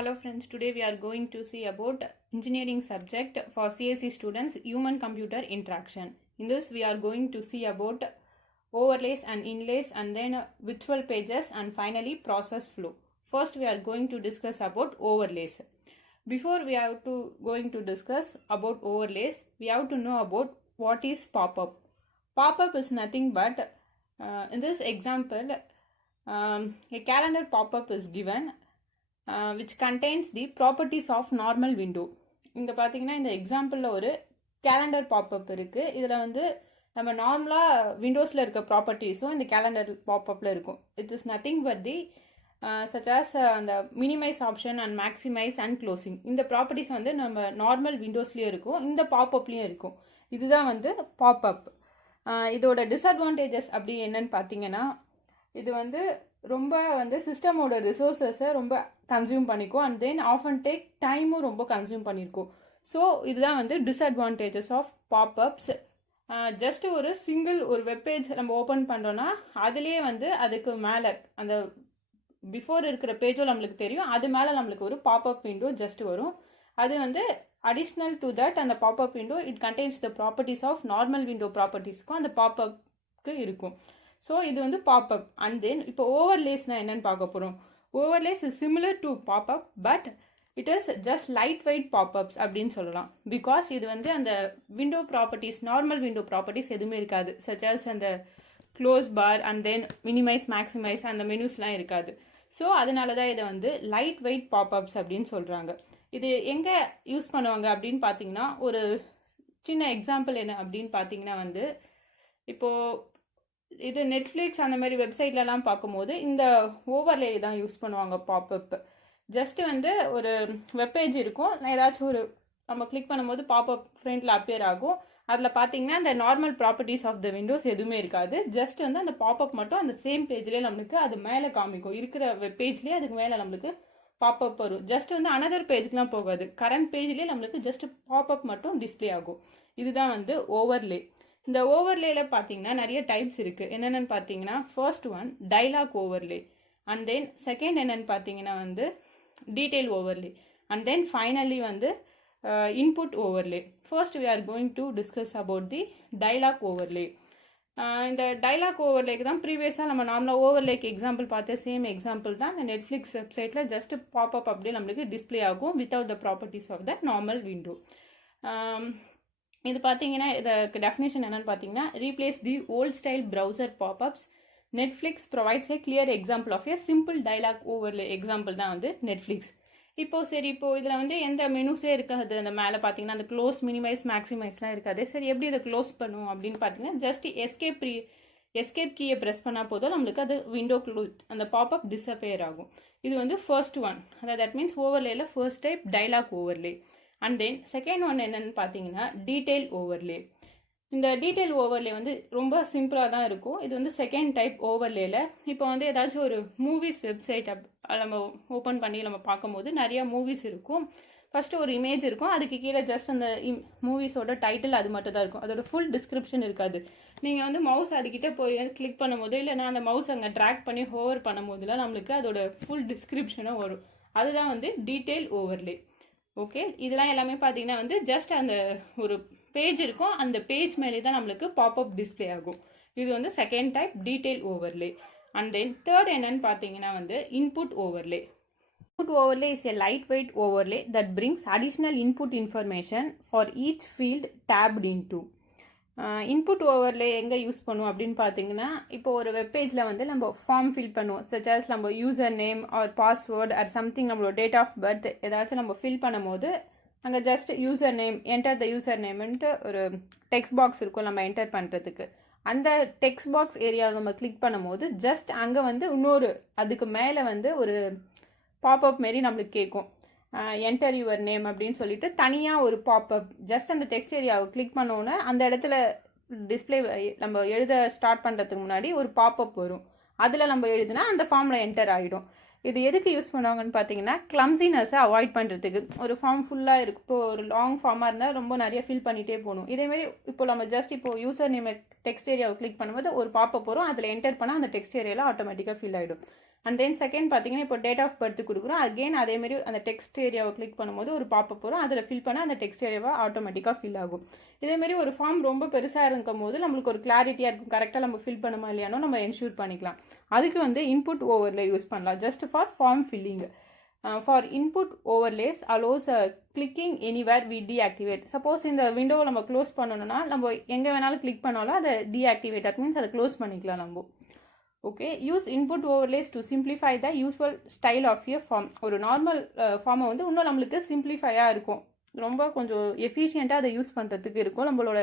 Hello friends, today we are going to see about engineering subject for CSE students, human computer interaction. In this we are going to see about overlays and inlays and then virtual pages and finally process flow. First we are going to discuss about overlays. Before we have to going to discuss about overlays, we have to know about what is pop-up. Pop-up is nothing but in this example a calendar pop-up is given which contains the properties of normal window. இங்கே பார்த்தீங்கன்னா இந்த எக்ஸாம்பிளில் ஒரு calendar pop-up இருக்குது. இதில் வந்து நம்ம நார்மலாக விண்டோஸில் இருக்க ப்ராப்பர்ட்டிஸும் இந்த கேலண்டர் பாப்அப்பில் இருக்கும். It is nothing but the such as அந்த minimize option and maximize and closing. இந்த ப்ராப்பர்ட்டிஸ் வந்து நம்ம நார்மல் விண்டோஸ்லேயும் இருக்கும், இந்த பாப்அப்லேயும் இருக்கும். இதுதான் வந்து பாப்அப். இதோட டிஸ்அட்வான்டேஜஸ் அப்படி என்னன்னு பார்த்தீங்கன்னா, இது வந்து ரொம்ப வந்து சிஸ்டமோட ரிசோர்ஸஸை ரொம்ப கன்சியூம் பண்ணிக்கும் and then off and take டைமும் ரொம்ப கன்சியூம் பண்ணியிருக்கும். ஸோ இதுதான் வந்து டிஸ்அட்வான்டேஜஸ் ஆஃப் பாப்அப்ஸ். ஜஸ்ட் ஒரு ஒரு வெப்பேஜ் நம்ம ஓப்பன் பண்ணுறோன்னா அதுலேயே வந்து அதுக்கு மேலே அந்த பிஃபோர் இருக்கிற பேஜும் நம்மளுக்கு தெரியும், அது மேலே நம்மளுக்கு ஒரு பாப்அப் விண்டோ ஜஸ்ட் வரும். அது வந்து அடிஷ்னல் டு தட் அந்த popup window it contains the properties of normal window ப்ராப்பர்ட்டிஸ்க்கும் அந்த பாப்அப்க்கு இருக்கும். ஸோ இது வந்து பாப்அப். அண்ட் தென் இப்போ ஓவர்லேஸ்னால் என்னென்னு பார்க்க போகிறோம். Overlays is similar to popup but it is just light weight popups அப்படின்னு சொல்லலாம். பிகாஸ் இது வந்து அந்த window properties normal window properties எதுவுமே இருக்காது, சச் ஆஸ் அந்த close bar and then minimise maximise அந்த மெனுஸ்லாம் இருக்காது. ஸோ அதனால தான் இதை வந்து லைட் வெயிட் பாப்அப்ஸ் அப்படின்னு சொல்கிறாங்க. இது எங்கே யூஸ் பண்ணுவாங்க அப்படின்னு பார்த்தீங்கன்னா, ஒரு சின்ன எக்ஸாம்பிள் என்ன அப்படின்னு பார்த்தீங்கன்னா வந்து, இப்போது இது நெட்ஃப்ளிக்ஸ் அந்த மாதிரி வெப்சைட்லலாம் பார்க்கும்போது இந்த ஓவர்லே தான் யூஸ் பண்ணுவாங்க பாப்அப். ஜஸ்ட்டு வந்து ஒரு வெப்பேஜ் இருக்கும், ஏதாச்சும் ஒரு நம்ம கிளிக் பண்ணும்போது பாப்அப் ஃப்ரண்ட்டில் அப்பியர் ஆகும். அதில் பார்த்தீங்கன்னா அந்த normal properties of the windows எதுவுமே இருக்காது. ஜஸ்ட் வந்து அந்த பாப்அப் மட்டும் அந்த சேம் பேஜ்லேயே நம்மளுக்கு அது மேலே காமிக்கும். இருக்கிற வெப்பேஜ்லேயே அதுக்கு மேலே நம்மளுக்கு பாப்அப் வரும். ஜஸ்ட் வந்து அனதர் பேஜுக்குலாம் போகாது, கரண்ட் பேஜ்லேயே நம்மளுக்கு ஜஸ்ட் பாப்அப் மட்டும் டிஸ்பிளே ஆகும். இதுதான் வந்து ஓவர்லே. இந்த ஓவர்லேல பார்த்தீங்கன்னா நிறைய டைப்ஸ் இருக்குது. என்னென்னு பார்த்தீங்கன்னா, first one dialog overlay, and then second என்னென்னு பார்த்தீங்கன்னா வந்து detail overlay, and then finally வந்து input overlay. First we are going to discuss about the dialog overlay. இந்த டைலாக் ஓவர்லேக்கு தான் ப்ரீவியஸாக நம்ம நார்மலாக ஓவர்லேக்கு எக்ஸாம்பிள் பார்த்த சேம் எக்ஸாம்பிள் தான் இந்த நெட்ஃப்ளிக்ஸ் வெப்சைட்டில் ஜஸ்ட் பாப்அப் அப்படியே நம்மளுக்கு டிஸ்பிளே ஆகும் without the properties of the normal window. இது பார்த்தீங்கன்னா இதுக்கு டெஃபினேஷன் என்னென்னு பார்த்தீங்கன்னா, replace the old style browser popups. Netflix provides a clear example of a simple dialogue overlay. Example தான் வந்து நெட்ஃப்ளிக்ஸ். இப்போது இதில் வந்து எந்த மெனுஸே இருக்காது. அந்த மேலே பார்த்தீங்கன்னா அந்த க்ளோஸ் மினிமைஸ் மேக்ஸிமைஸ்லாம் இருக்காது. சரி, எப்படி இதை க்ளோஸ் பண்ணுவோம் அப்படின்னு பார்த்தீங்கன்னா, ஜஸ்ட் எஸ்கேப் கீயை ப்ரெஸ் பண்ணால் போதும் நம்மளுக்கு அது விண்டோ அந்த பாப்அப் டிஸப்பியர் ஆகும். இது வந்து ஃபர்ஸ்ட் ஒன், அதாவது தட் மீன்ஸ் ஓவர்லேயில் first type dialog overlay. And then second one என்னென்னு பார்த்தீங்கன்னா டீட்டெயில் ஓவர்லே. இந்த டீட்டெயில் ஓவர்லே வந்து ரொம்ப சிம்பிளாக தான் இருக்கும். இது வந்து செகண்ட் டைப் ஓவர்லேல. இப்போ வந்து ஏதாச்சும் ஒரு மூவிஸ் வெப்சைட் நம்ம ஓப்பன் பண்ணி நம்ம பார்க்கும்போது நிறையா மூவிஸ் இருக்கும். ஃபஸ்ட்டு ஒரு இமேஜ் இருக்கும், அதுக்கு கீழே ஜஸ்ட் அந்த மூவிஸோட டைட்டில் அது மட்டும் தான் இருக்கும், அதோட ஃபுல் டிஸ்கிரிப்ஷன் இருக்காது. நீங்கள் வந்து மவுஸ் அதுக்கிட்ட போய் கிளிக் பண்ணும்போது இல்லைனா அந்த மவுஸ் அங்கே ட்ராக் பண்ணி ஹோவர் பண்ணும்போதுலாம் நம்மளுக்கு அதோட ஃபுல் டிஸ்கிரிப்ஷனும் வரும். அதுதான் வந்து டீட்டெயில் ஓவர்லே. ஓகே, இதெல்லாம் எல்லாமே பார்த்தீங்கன்னா வந்து ஜஸ்ட் அந்த ஒரு பேஜ் இருக்கும், அந்த பேஜ் மேலே தான் நம்மளுக்கு பாப்அப் டிஸ்பிளே ஆகும். இது வந்து second type detail overlay. And then third என்னன்னு பார்த்தீங்கன்னா வந்து input overlay. Input overlay is a lightweight overlay that brings additional input information for each field tabbed into. Input overlay எங்கே யூஸ் பண்ணுவோம் அப்படின்னு பார்த்தீங்கன்னா, இப்போ ஒரு வெப்பேஜில் வந்து நம்ம ஃபார்ம் ஃபில் பண்ணுவோம், சச்சாஸ் நம்ம user name or password or something நம்மளோட டேட் ஆஃப் பர்த் ஏதாச்சும் நம்ம ஃபில் பண்ணும் போது அங்கே just user name enter the user நேம்ன்ட்டு ஒரு டெக்ஸ்ட் பாக்ஸ் இருக்கும் நம்ம என்டர் பண்ணுறதுக்கு. அந்த டெக்ஸ்ட் பாக்ஸ் ஏரியாவில் நம்ம கிளிக் பண்ணும்போது ஜஸ்ட் அங்கே வந்து அதுக்கு மேலே வந்து ஒரு பாப்அப் மாரி நம்மளுக்கு கேட்கும், என்டர் யுவர் நேம் அப்படின்னு சொல்லிட்டு தனியாக ஒரு பாப்அப். ஜஸ்ட் அந்த டெக்ஸ்ட் ஏரியாவை கிளிக் பண்ணோன்னே அந்த இடத்துல டிஸ்பிளே நம்ம எழுத ஸ்டார்ட் பண்ணுறதுக்கு முன்னாடி ஒரு பாப்அப் வரும், அதில் நம்ம எழுதுனா அந்த ஃபார்மில் என்டர் ஆகிடும். இது எதுக்கு யூஸ் பண்ணுவாங்கன்னு பார்த்தீங்கன்னா, கிளம்சினஸை அவாய்ட் பண்ணுறதுக்கு. ஒரு ஃபார்ம் ஃபுல்லாக இருக்குது, இப்போ ஒரு லாங் ஃபார்மாக இருந்தால் ரொம்ப நிறைய ஃபில் பண்ணிகிட்டே போகணும். இதேமாரி இப்போ நம்ம ஜஸ்ட் இப்போ யூசர் நேம் டெக்ஸ்ட் ஏரியாவை கிளிக் பண்ணும்போது ஒரு பாப்அப் வரும், அதில் என்டர் பண்ணால் அந்த டெக்ஸ்ட் ஏரியாவில் ஆட்டோமேட்டிக்காக ஃபில் ஆகிடும். அண்ட் தென் செகண்ட் பார்த்தீங்கன்னா இப்போ டேட் ஆஃப் பர்த் கொடுக்குறோம். அகெயின் அதேமாரி அந்த டெக்ஸ்ட் ஏரியாவை கிளிக் பண்ணும்போது ஒரு பாப்பப் வரும். அதில் ஃபில் பண்ணால் அந்த டெக்ஸ்ட் ஏரியாவை ஆட்டோமேட்டிக்காக ஃபில் ஆகும். இதேமாரி ஒரு ஃபார்ம் ரொம்ப பெருசாக இருக்கும் போது நம்மளுக்கு ஒரு கிளாரிட்டியாக இருக்கும், கரெக்டாக நம்ம ஃபில் பண்ணுமா இல்லையானோ நம்ம என்ஷூர் பண்ணிக்கலாம். அதுக்கு வந்து இன்புட் ஓவர்லே யூஸ் பண்ணலாம், just for form filling. For input overlays allows clicking anywhere we deactivate. Suppose இந்த விண்டோவை நம்ம க்ளோஸ் பண்ணணும்னா நம்ம எங்கே வேணாலும் கிளிக் பண்ணாலும் அதை டீஆக்டிவேட், தட் மீன்ஸ் அதை க்ளோஸ் பண்ணிக்கலாம் நம்ம. Okay, use input overlays to simplify the usual style of a form. ஒரு நார்மல் ஃபார்மை வந்து இன்னும் நம்மளுக்கு சிம்பிளிஃபையாக இருக்கும், ரொம்ப கொஞ்சம் எஃபிஷியண்ட்டாக அதை யூஸ் பண்ணுறதுக்கு இருக்கும், நம்மளோட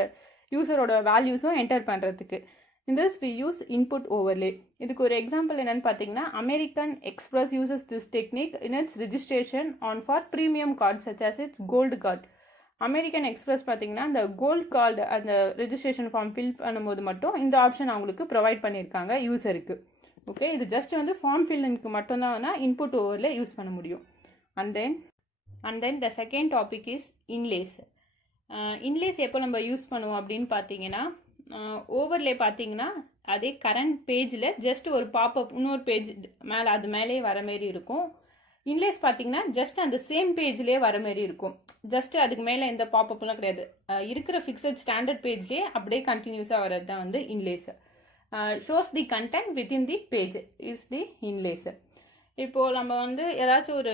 யூஸரோட வேல்யூஸும் என்டர் பண்ணுறதுக்கு. In this we use input overlay. இதுக்கு ஒரு எக்ஸாம்பிள் என்னன்னு பார்த்தீங்கன்னா, American express uses this technique in its registration on for premium cards such as its gold card. American express பார்த்தீங்கன்னா அந்த கோல்ட் கார்டு அந்த ரெஜிஸ்ட்ரேஷன் ஃபார்ம் ஃபில் பண்ணும்போது மட்டும் இந்த ஆப்ஷன் அவங்களுக்கு ப்ரொவைட் பண்ணியிருக்காங்க யூஸருக்கு. ஓகே, இது ஜஸ்ட் வந்து ஃபார்ம் ஃபில்லிங்க்கு மட்டும்தான் வேணால் இன்புட் ஓவர்லே யூஸ் பண்ண முடியும். And then the second topic is இன்லேஸ். இன்லேஸ் எப்போ நம்ம யூஸ் பண்ணுவோம் அப்படின்னு பார்த்தீங்கன்னா, ஓவர்லே பார்த்தீங்கன்னா அதே கரண்ட் பேஜில் ஜஸ்ட் ஒரு பாப்பப் இன்னொரு பேஜ் மேலே அது மேலே வர மாரி இருக்கும். இன்லேஸ் பார்த்தீங்கன்னா ஜஸ்ட் அந்த சேம் பேஜ்லேயே வர மாரி இருக்கும், ஜஸ்ட் அதுக்கு மேலே எந்த பாப்பப்லாம் கிடையாது, இருக்கிற ஃபிக்ஸட் ஸ்டாண்டர்ட் பேஜ்லேயே அப்படியே கண்டினியூஸாக வர்றது தான் வந்து இன்லேஸ். Shows the content within the page is the இன்லேஸ். இப்போது நம்ம வந்து ஏதாச்சும் ஒரு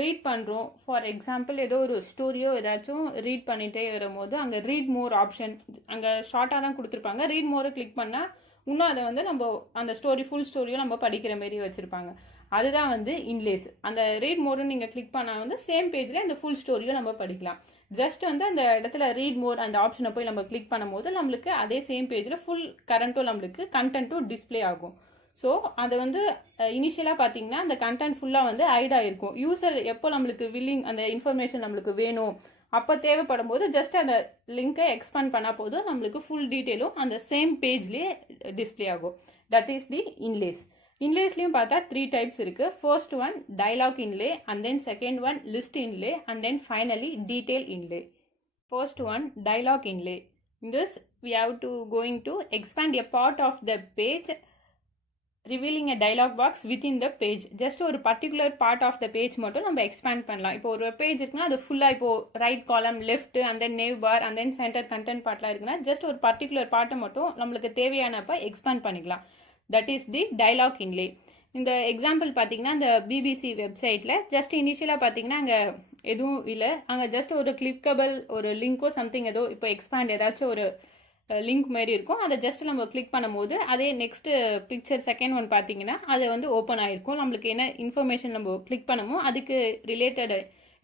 ரீட் பண்ணுறோம், ஃபார் எக்ஸாம்பிள் ஏதோ ஒரு ஸ்டோரியோ ஏதாச்சும் ரீட் பண்ணிகிட்டே வரும்போது அங்கே ரீட் மோர் ஆப்ஷன் அங்கே ஷார்ட்டாக தான் கொடுத்துருப்பாங்க. ரீட் மோரை கிளிக் பண்ணால் இன்னும் அதை வந்து நம்ம அந்த ஸ்டோரி ஃபுல் ஸ்டோரியும் நம்ம படிக்கிற மாரி வச்சுருப்பாங்க. அதுதான் வந்து இன்லேஸ். அந்த ரீட் மோர்னு நீங்கள் கிளிக் பண்ணால் வந்து சேம் பேஜில் அந்த ஃபுல் ஸ்டோரியும் நம்ம படிக்கலாம். ஜஸ்ட் வந்து அந்த இடத்துல ரீட் மோர் அந்த ஆப்ஷனை போய் நம்ம கிளிக் பண்ணும்போது நம்மளுக்கு அதே சேம் பேஜில் ஃபுல் கரண்ட்டும் நம்மளுக்கு கண்டென்ட்டும் டிஸ்பிளே ஆகும். ஸோ அது வந்து இனிஷியலாக பார்த்தீங்கன்னா அந்த கண்டென்ட் ஃபுல்லாக வந்து ஹைட் ஆகிருக்கும். யூசர் எப்போ நம்மளுக்கு வில்லிங் அந்த இன்ஃபர்மேஷன் நம்மளுக்கு வேணும் அப்போ தேவைப்படும் போது ஜஸ்ட் அந்த லிங்கை எக்ஸ்பேண்ட் பண்ணால் போதும் நம்மளுக்கு ஃபுல் டீட்டெயிலும் அந்த சேம் பேஜ்லேயே டிஸ்பிளே ஆகும். That is the inlays. இன்லேஸ்லையும் பார்த்தா 3 டைப்ஸ் இருக்குது. First one dialog inlay, and then second one list inlay, and then finally detail inlay. First one dialog inlay. In this we have to going to expand a part of the page, revealing a dialog box within the page. Just ஒரு particular part of the page மட்டும் நம்ம expand பண்ணலாம். இப்போ ஒரு page இருக்குன்னா அது ஃபுல்லாக இப்போ right column left and then nav bar and then centre content பார்ட்லாம் இருக்குன்னா ஜஸ்ட் ஒரு பர்டிகுலர் பார்ட்டை மட்டும் நம்மளுக்கு தேவையானப்போ எக்ஸ்பேண்ட் பண்ணிக்கலாம். That is the dialog inlay. இந்த எக்ஸாம்பிள் பார்த்தீங்கன்னா அந்த பிபிசி வெப்சைட்டில் ஜஸ்ட் இனிஷியலாக பார்த்தீங்கன்னா அங்கே எதுவும் இல்லை, அங்கே ஜஸ்ட் ஒரு கிளிக்கபிள் ஒரு லிங்க்கோ சம்திங் ஏதோ இப்போ எக்ஸ்பேண்ட் ஏதாச்சும் ஒரு லிங்க் மாதிரி இருக்கும், அதை ஜஸ்ட் நம்ம கிளிக் பண்ணும்போது அதே நெக்ஸ்ட்டு பிக்சர் செகண்ட் ஒன் பார்த்தீங்கன்னா அது வந்து ஓப்பன் ஆகிருக்கும். நம்மளுக்கு என்ன இன்ஃபர்மேஷன் நம்ம கிளிக் பண்ணுமோ அதுக்கு ரிலேட்டட்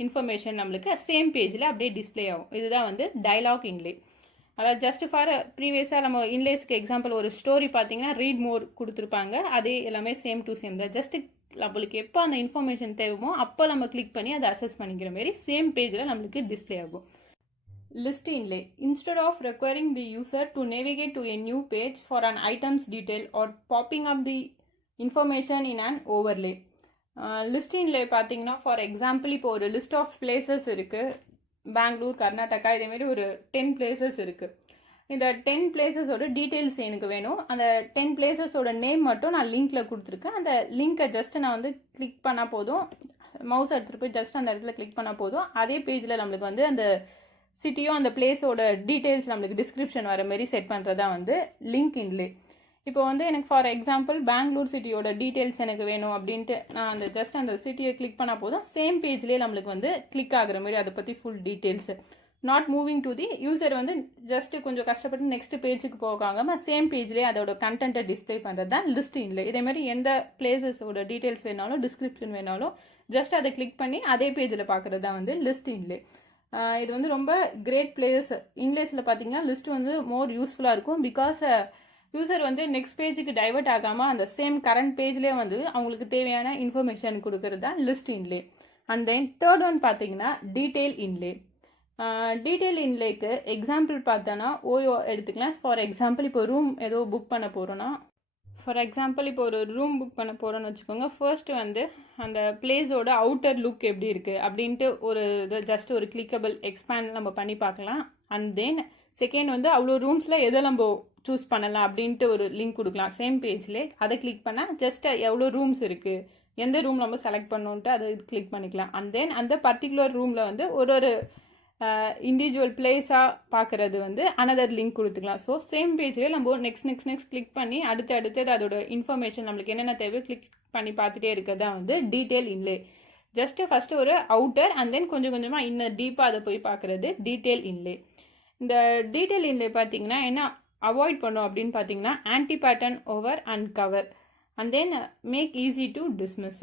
இன்ஃபர்மேஷன் நம்மளுக்கு சேம் பேஜில் அப்படியே டிஸ்பிளே ஆகும். இதுதான் வந்து டைலாக் இன்லே. அதாவது ஜஸ்ட் ஃபார் ப்ரீவியஸாக நம்ம இன்லேஸ்க்கு எக்ஸாம்பிள் ஒரு ஸ்டோரி பார்த்தீங்கன்னா ரீட் மோர் கொடுத்துருப்பாங்க, அதே எல்லாமே சேம் டு சேம் தான். ஜஸ்ட் நம்மளுக்கு எப்போ அந்த இன்ஃபர்மேஷன் தேவைமோ அப்போ நம்ம கிளிக் பண்ணி அதை அசஸ் பண்ணிக்கிற மாரி சேம் பேஜில் நம்மளுக்கு டிஸ்பிளே ஆகும். List இன்லே. Instead of requiring the user to navigate to a new page for an item's detail or popping up the information in an overlay. List inlay பார்த்தீங்கன்னா ஃபார் எக்ஸாம்பிள் இப்போ ஒரு list of places இருக்குது, பெங்களூர் கர்நாடகா இதேமாரி ஒரு 10 places இருக்குது. இந்த 10 பிளேசஸோட details எனக்கு வேணும். அந்த 10 பிளேசஸோட நேம் மட்டும் நான் லிங்க்கில் கொடுத்துருக்கேன். அந்த லிங்க்கை ஜஸ்ட் நான் வந்து கிளிக் பண்ணால் போதும், மவுஸ் எடுத்துகிட்டு போய் ஜஸ்ட் அந்த இடத்துல கிளிக் பண்ணால் போதும், அதே பேஜில் நம்மளுக்கு வந்து அந்த சிட்டியும் அந்த பிளேஸோட டீட்டெயில்ஸ் நம்மளுக்கு டிஸ்கிரிப்ஷன் வர மாரி செட் பண்ணுறது தான் வந்து லிங்க் இன்லே. இப்போ வந்து எனக்கு ஃபார் எக்ஸாம்பிள் பெங்களூர் சிட்டியோட டீட்டெயில்ஸ் எனக்கு வேணும் அப்படின்ட்டு நான் அந்த ஜஸ்ட் அந்த சிட்டியை கிளிக் பண்ணால் போதும் சேம் பேஜ்லேயே நம்மளுக்கு வந்து கிளிக் ஆகிற மாதிரி அதை பற்றி full details, not moving to the user வந்து ஜஸ்ட்டு கொஞ்சம் கஷ்டப்பட்டு நெக்ஸ்ட் பேஜுக்கு போகாமல் சேம் பேஜ்லேயே அதோட கண்டென்ட்டை டிஸ்பிளே பண்ணுறது தான் லிஸ்ட் இன்லே. இதேமாதிரி எந்த பிளேசஸோட டீட்டெயில்ஸ் வேணாலும் டிஸ்கிரிப்ஷன் வேணாலும் ஜஸ்ட் அதை கிளிக் பண்ணி அதே பேஜில் பார்க்குறது தான் வந்து லிஸ்ட் இன்லே. இது வந்து ரொம்ப கிரேட் பிளேஸ். இங்கிலீஷில் பார்த்தீங்கன்னா லிஸ்ட் வந்து மோர் யூஸ்ஃபுல்லாக இருக்கும், பிகாஸ் யூசர் வந்து நெக்ஸ்ட் பேஜுக்கு டைவர்ட் ஆகாமல் அந்த சேம் கரண்ட் பேஜ்லேயே வந்து அவங்களுக்கு தேவையான இன்ஃபர்மேஷன் கொடுக்கறது தான் list inlay. And then third one பார்த்தீங்கன்னா டீட்டெயில் இன்லே. டீட்டெயில் இன்லேக்கு எக்ஸாம்பிள் பார்த்தோன்னா ஓயோ எடுத்துக்கலாம். ஃபார் எக்ஸாம்பிள் இப்போ ரூம் ஏதோ புக் பண்ண போகிறோன்னா, ஃபார் எக்ஸாம்பிள் இப்போ ஒரு ரூம் புக் பண்ண போகிறோன்னு வச்சுக்கோங்க. ஃபர்ஸ்ட் வந்து அந்த பிளேஸோட அவுட்டர் லுக் எப்படி இருக்குது அப்படின்ட்டு ஒரு இது ஜஸ்ட் ஒரு கிளிக்கபிள் எக்ஸ்பேண்ட் நம்ம பண்ணி பார்க்கலாம். அண்ட் தென் செகண்ட் வந்து அவ்வளோ ரூம்ஸில் எதை நம்ம சூஸ் பண்ணலாம் அப்படின்ட்டு ஒரு லிங்க் கொடுக்கலாம் சேம் பேஜ்லேயே. அதை கிளிக் பண்ணால் ஜஸ்ட் எவ்வளோ ரூம்ஸ் இருக்குது, எந்த ரூம் நம்ம செலக்ட் பண்ணோன்ட்டு அதை கிளிக் பண்ணிக்கலாம். அண்ட் தென் அந்த பர்டிகுலர் ரூமில் வந்து ஒரு இண்டிவிஜுவல் பிளேஸாக பார்க்குறது வந்து அனதர் லிங்க் கொடுத்துக்கலாம். ஸோ சேம் பேஜ்லேயே நம்ம நெக்ஸ்ட் கிளிக் பண்ணி அடுத்தது அதோட இன்ஃபர்மேஷன் நம்மளுக்கு என்னென்ன தேவையோ கிளிக் பண்ணி பார்த்துட்டே இருக்கிறது தான் வந்து டீட்டெயில் இன்லே. ஜஸ்ட்டு ஃபஸ்ட்டு ஒரு அவுட்டர் அண்ட் தென் கொஞ்சம் கொஞ்சமாக இன்னும் டீப்பாக அதை போய் பார்க்குறது டீட்டெயில் இன்லே. இந்த டீட்டெயில் இன்லே பார்த்தீங்கன்னா என்ன அவாய்ட் பண்ணோம் அப்படின்னு பார்த்தீங்கன்னா anti pattern over and cover and then make easy to dismiss.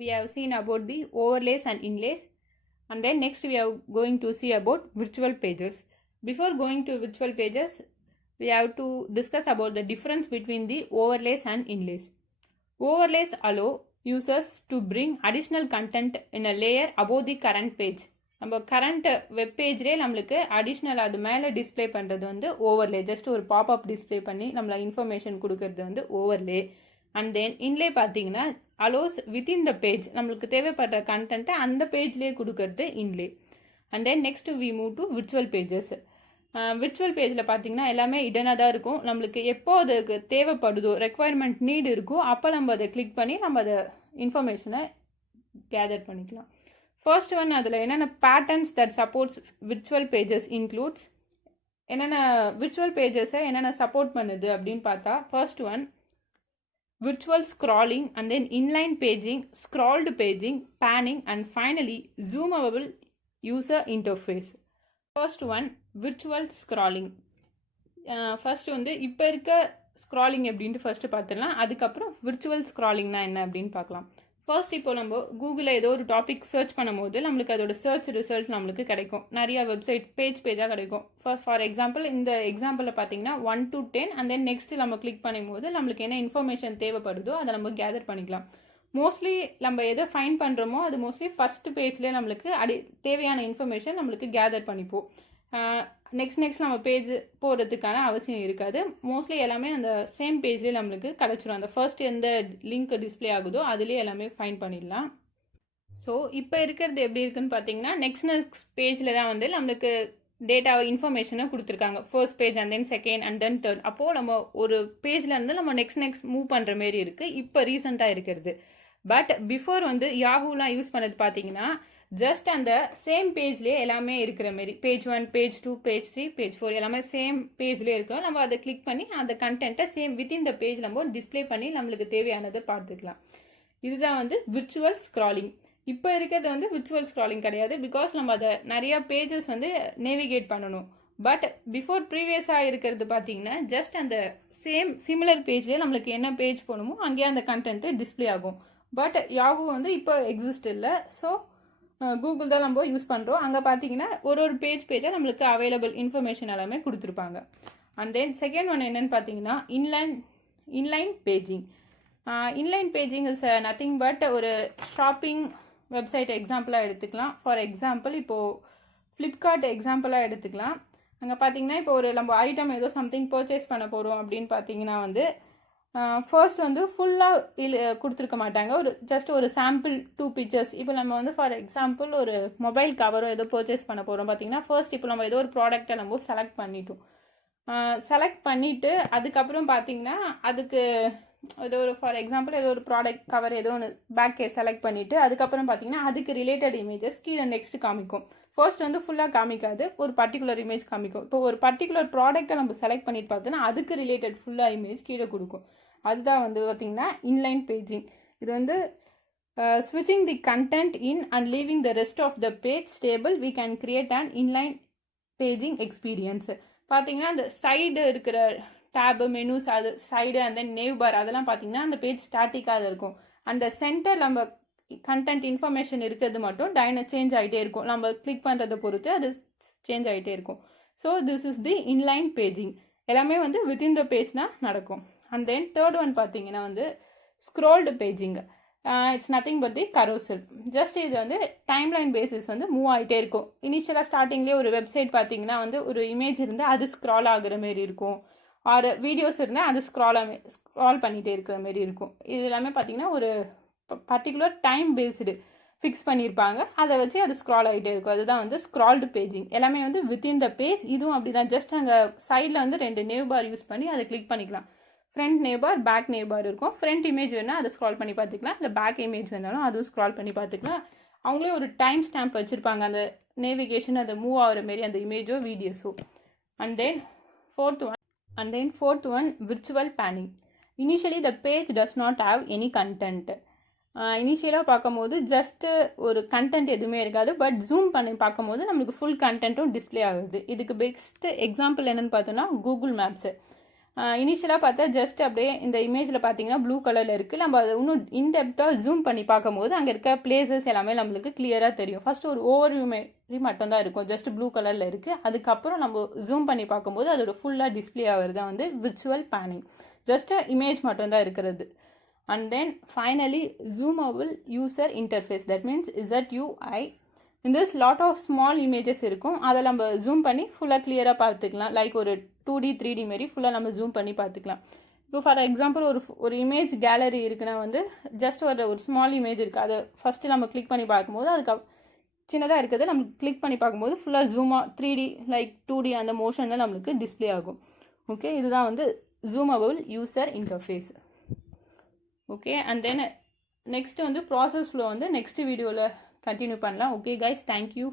We have seen about the overlays and inlays, and then next we are going to see about virtual pages. Before going to virtual pages, we have to discuss about the difference between the overlays and inlays. Overlays allow users to bring additional content in a layer above the current page. நம்ம current web பேஜ்லேயே நம்மளுக்கு additional அது மேலே display பண்ணுறது வந்து overlay. Just ஒரு pop-up display பண்ணி நம்மளை information கொடுக்கறது வந்து ஓவர்லே. அண்ட் தென் இன்லே பார்த்தீங்கன்னா அலோஸ் வித்தின் த பேஜ் நம்மளுக்கு தேவைப்படுற கண்டென்ட்டை அந்த பேஜ்லேயே கொடுக்கறது inlay. And then next we move to virtual pages. Virtual பேஜில் பார்த்தீங்கன்னா எல்லாமே இடனாக தான் இருக்கும். நம்மளுக்கு எப்போ அதுக்கு தேவைப்படுதோ ரெக்குவயர்மெண்ட் நீடு இருக்கோ அப்போ நம்ம அதை கிளிக் பண்ணி நம்ம அதை இன்ஃபர்மேஷனை கேதர் பண்ணிக்கலாம். ஃபர்ஸ்ட் ஒன் அதில் என்னென்ன patterns that supports virtual pages includes, என்னென்ன விர்ச்சுவல் பேஜஸை என்னென்ன சப்போர்ட் பண்ணுது அப்படின்னு பார்த்தா first one virtual scrolling and then inline paging, scrolled paging, panning and finally zoomable user interface. First one virtual scrolling. First வந்து இப்போ இருக்க ஸ்க்ராலிங் எப்படின்ட்டு ஃபர்ஸ்ட்டு பார்த்துடலாம். அதுக்கப்புறம் விர்ச்சுவல் ஸ்க்ராலிங்னா என்ன அப்படின்னு பார்க்கலாம். ஃபர்ஸ்ட் இப்போ நம்ம கூகுளில் ஏதோ ஒரு டாபிக் சர்ச் பண்ணும்போது நம்மளுக்கு அதோட சர்ச் ரிசல்ட் நம்மளுக்கு கிடைக்கும். நிறையா வெப்சைட் பேஜாக கிடைக்கும். ஃபார் எக்ஸாம்பிள் இந்த எக்ஸாம்பிளில் பார்த்தீங்கன்னா 1 to 10 அண்ட் தென் நெக்ஸ்ட் நம்ம கிளிக் பண்ணும்போது நம்மளுக்கு என்ன இன்ஃபர்மேஷன் தேவைப்படுதோ அதை நம்ம கேதர் பண்ணிக்கலாம். மோஸ்ட்லி நம்ம எதை ஃபைண்ட் பண்ணுறோமோ அது மோஸ்ட்லி ஃபஸ்ட் பேஜ்லேயே நம்மளுக்கு தேவையான இன்ஃபர்மேஷன் நம்மளுக்கு கேதர் பண்ணிப்போம். நெக்ஸ்ட் நம்ம பேஜ் போகிறதுக்கான அவசியம் இருக்காது. மோஸ்ட்லி எல்லாமே அந்த சேம் பேஜ்லேயே நம்மளுக்கு கிடச்சிரும். அந்த ஃபர்ஸ்ட் எந்த லிங்க் டிஸ்பிளே ஆகுதோ அதுலேயே எல்லாமே ஃபைண்ட் பண்ணிடலாம். ஸோ இப்போ இருக்கிறது எப்படி இருக்குன்னு பார்த்தீங்கன்னா நெக்ஸ்ட் பேஜில் தான் வந்து நம்மளுக்கு டேட்டாவை இன்ஃபர்மேஷனை கொடுத்துருக்காங்க. First page and then second and then third. அப்போது நம்ம ஒரு பேஜ்லேருந்து நம்ம நெக்ஸ்ட் மூவ் பண்ணுற மாரி இருக்குது இப்போ ரீசெண்டாக இருக்கிறது. பட் பிஃபோர் வந்து யாஹூலாம் யூஸ் பண்ணது பார்த்தீங்கன்னா ஜஸ்ட் அந்த சேம் பேஜ்லேயே எல்லாமே இருக்கிற மாரி பேஜ் 1, பேஜ் 2, பேஜ் 3, பேஜ் 4 எல்லாமே சேம் பேஜ்லேயே இருக்கும். நம்ம அதை கிளிக் பண்ணி அந்த கண்டென்ட்டை சேம் வித்தின் த பேஜ் நம்ம டிஸ்பிளே பண்ணி நம்மளுக்கு தேவையானதை பார்த்துக்கலாம். இதுதான் வந்து விர்ச்சுவல் ஸ்க்ராலிங். இப்போ இருக்கிறது வந்து விர்ச்சுவல் ஸ்க்ராலிங் கிடையாது. பிகாஸ் நம்ம அதை நிறையா பேஜஸ் வந்து நேவிகேட் பண்ணணும். பட் பிஃபோர் ப்ரீவியஸாக இருக்கிறது பார்த்தீங்கன்னா ஜஸ்ட் அந்த சிமிலர் பேஜ்லேயே நம்மளுக்கு என்ன பேஜ் போகணுமோ அங்கேயே அந்த கண்டென்ட்டு டிஸ்பிளே ஆகும். பட் யாஹூ வந்து இப்போ எக்ஸிஸ்ட் இல்லை. ஸோ கூகுள் தான் நம்ம யூஸ் பண்ணுறோம். அங்கே பார்த்தீங்கன்னா ஒரு பேஜாக நம்மளுக்கு அவைலபிள் இன்ஃபர்மேஷன் எல்லாமே கொடுத்துருப்பாங்க. அண்ட் தென் செகண்ட் ஒன் என்னென்னு பார்த்தீங்கன்னா inline paging. Inline paging is nothing but ஒரு ஷாப்பிங் வெப்சைட் எக்ஸாம்பிளாக எடுத்துக்கலாம். ஃபார் எக்ஸாம்பிள் இப்போது ஃப்ளிப்கார்ட் எக்ஸாம்பிளாக எடுத்துக்கலாம். அங்கே பார்த்தீங்கன்னா இப்போ ஒரு நம்ம ஐட்டம் ஏதோ சம்திங் பர்ச்சேஸ் பண்ண போகிறோம் அப்படின்னு பார்த்தீங்கன்னா வந்து ஃபர்ஸ்ட் வந்து ஃபுல்லாக கொடுத்துருக்க மாட்டாங்க. ஜஸ்ட் ஒரு சாம்பிள் 2 பிக்சர்ஸ். இப்போ நம்ம வந்து ஃபார் எக்ஸாம்பிள் ஒரு மொபைல் கவரோ ஏதோ பர்ச்சேஸ் பண்ண போகிறோம் பார்த்தீங்கன்னா ஃபர்ஸ்ட் இப்போ நம்ம ஏதோ ஒரு ப்ராடக்டை நம்ம செலக்ட் பண்ணிவிட்டு அதுக்கப்புறம் பார்த்தீங்கன்னா அதுக்கு ஏதோ ஒரு ஃபார் எக்ஸாம்பிள் ஏதோ ஒரு ப்ராடக்ட் கவர் ஏதோ ஒன்று பேக் கேஸ் செலக்ட் பண்ணிவிட்டு அதுக்கப்புறம் பார்த்தீங்கன்னா அதுக்கு ரிலேட்டட் இமேஜஸ் கீழே நெக்ஸ்ட் காமிக்கும். ஃபர்ஸ்ட் வந்து ஃபுல்லாக காமிக்காது, ஒரு பர்டிகுலர் இமேஜ் காமிக்கும். இப்போ ஒரு பர்டிகுலர் ப்ராடக்ட்டை நம்ம செலக்ட் பண்ணிட்டு பார்த்தோன்னா அதுக்கு ரிலேட்டட் ஃபுல்லாக இமேஜ் கீழே கொடுக்கும். அதுதான் வந்து பார்த்திங்கன்னா இன்லைன் பேஜிங். இது வந்து ஸ்விட்சிங் the content in and leaving the rest of the page stable we can create and inline paging experience. பார்த்தீங்கன்னா அந்த சைடு இருக்கிற டேபு மெனுஸ் அது side and then nav bar அதெல்லாம் பார்த்தீங்கன்னா அந்த பேஜ் ஸ்டாட்டிக்காக இருக்கும். அந்த சென்டர் நம்ம கண்டென்ட் இன்ஃபர்மேஷன் இருக்கிறது மட்டும் சேஞ்ச் ஆகிட்டே இருக்கும். நம்ம கிளிக் பண்ணுறதை பொறுத்து அது சேஞ்ச் ஆகிட்டே இருக்கும். So this is the inline paging. எல்லாமே வந்து வித்தின் த பேஜ் தான் நடக்கும். அண்ட் தென் தேர்ட் ஒன் பார்த்தீங்கன்னா வந்து scrolled paging. It's nothing but the carousel. Just இது வந்து டைம்லைன் பேசிஸ் வந்து மூவ் ஆகிட்டே இருக்கும். இனிஷியலாக ஸ்டார்டிங்லேயே ஒரு வெப்சைட் பார்த்தீங்கன்னா வந்து ஒரு இமேஜ் இருந்தால் அது ஸ்க்ரால் ஆகுற மாரி இருக்கும். ஆர் வீடியோஸ் இருந்தால் அது ஸ்க்ரால் பண்ணிகிட்டே இருக்கிற மாரி இருக்கும். இது எல்லாமே பார்த்தீங்கன்னா ஒரு பர்டிகுலர் டைம் பேஸ்டு ஃபிக்ஸ் பண்ணியிருப்பாங்க. அதை வச்சு அது ஸ்க்ரால் ஆகிட்டே இருக்கும். அதுதான் வந்து ஸ்க்ரால்டு பேஜிங். எல்லாமே வந்து வித்தின் த பேஜ். இதுவும் அப்படி தான். ஜஸ்ட் அங்கே சைடில் வந்து 2 நேவ் பார் யூஸ் பண்ணி அதை கிளிக் பண்ணிக்கலாம். ஃப்ரண்ட் நேவ் பார், பேக் நேவ் பார் இருக்கும். ஃப்ரண்ட் இமேஜ் வேணால் அதை ஸ்க்ரால் பண்ணி பார்த்துக்கலாம். இல்லை பேக் இமேஜ் வேணாலும் அதுவும் ஸ்க்ரால் பண்ணி பார்த்துக்கலாம். அவங்களே ஒரு டைம் ஸ்டாம்ப் வச்சுருப்பாங்க அந்த நேவிகேஷன் அதை மூவ் ஆகிற மாரி அந்த இமேஜோ வீடியோஸோ. And then fourth one virtual panning. Initially the page does not have any content. இனிஷியலாக பார்க்கும்போது ஜஸ்ட்டு ஒரு கண்டென்ட் எதுவுமே இருக்காது. பட் ஜூம் பண்ணி பார்க்கும்போது நம்மளுக்கு ஃபுல் கண்டென்ட்டும் டிஸ்பிளே ஆகுது. இதுக்கு பெஸ்ட்டு எக்ஸாம்பிள் என்னென்னு பார்த்தோன்னா கூகுள் மேப்ஸு. இனிஷியலாக பார்த்தா ஜஸ்ட் அப்படியே இந்த இமேஜில் பார்த்தீங்கன்னா ப்ளூ கலரில் இருக்குது. நம்ம அதை இன்னும் இன்டெப்த்தாக ஜூம் பண்ணி பார்க்கும்போது அங்கே இருக்க பிளேசஸ் எல்லாமே நம்மளுக்கு கிளியராக தெரியும். ஃபஸ்ட்டு ஒரு ஓவர்வியூ மாரி மட்டும்தான் இருக்கும், ஜஸ்ட் ப்ளூ கலரில் இருக்குது. அதுக்கப்புறம் நம்ம ஜூம் பண்ணி பார்க்கும்போது அதோட ஃபுல்லாக டிஸ்பிளே ஆகிறது தான் வந்து விர்ச்சுவல் பேனிங். ஜஸ்ட்டு இமேஜ் மட்டும்தான் இருக்கிறது. And then finally zoomable user interface, that means ZUI. in this lot of small images இருக்கும். அதை நம்ம ஜூம் பண்ணி ஃபுல்லாக கிளியராக பார்த்துக்கலாம். லைக் ஒரு 2D 3D மாரி ஃபுல்லாக நம்ம ஜூம் பண்ணி பார்த்துக்கலாம். இப்போ ஃபார் எக்ஸாம்பிள் ஒரு இமேஜ் கேலரி இருக்குன்னா வந்து ஜஸ்ட் ஒரு ஸ்மால் இமேஜ் இருக்குது. அதை ஃபஸ்ட்டு நம்ம கிளிக் பண்ணி பார்க்கும்போது அதுக்கு சின்னதாக இருக்குது. நம்ம கிளிக் பண்ணி பார்க்கும்போது ஃபுல்லாக ஜூமாக 3D லைக் 2D அந்த மோஷனில் நம்மளுக்கு டிஸ்பிளே ஆகும். ஓகே, இதுதான் வந்து zoomable user interface. Okay, and then next வந்து ப்ராசஸ் ஃப்ளோ வந்து நெக்ஸ்ட் வீடியோவில் கண்டினியூ பண்ணலாம். Okay guys, thank you.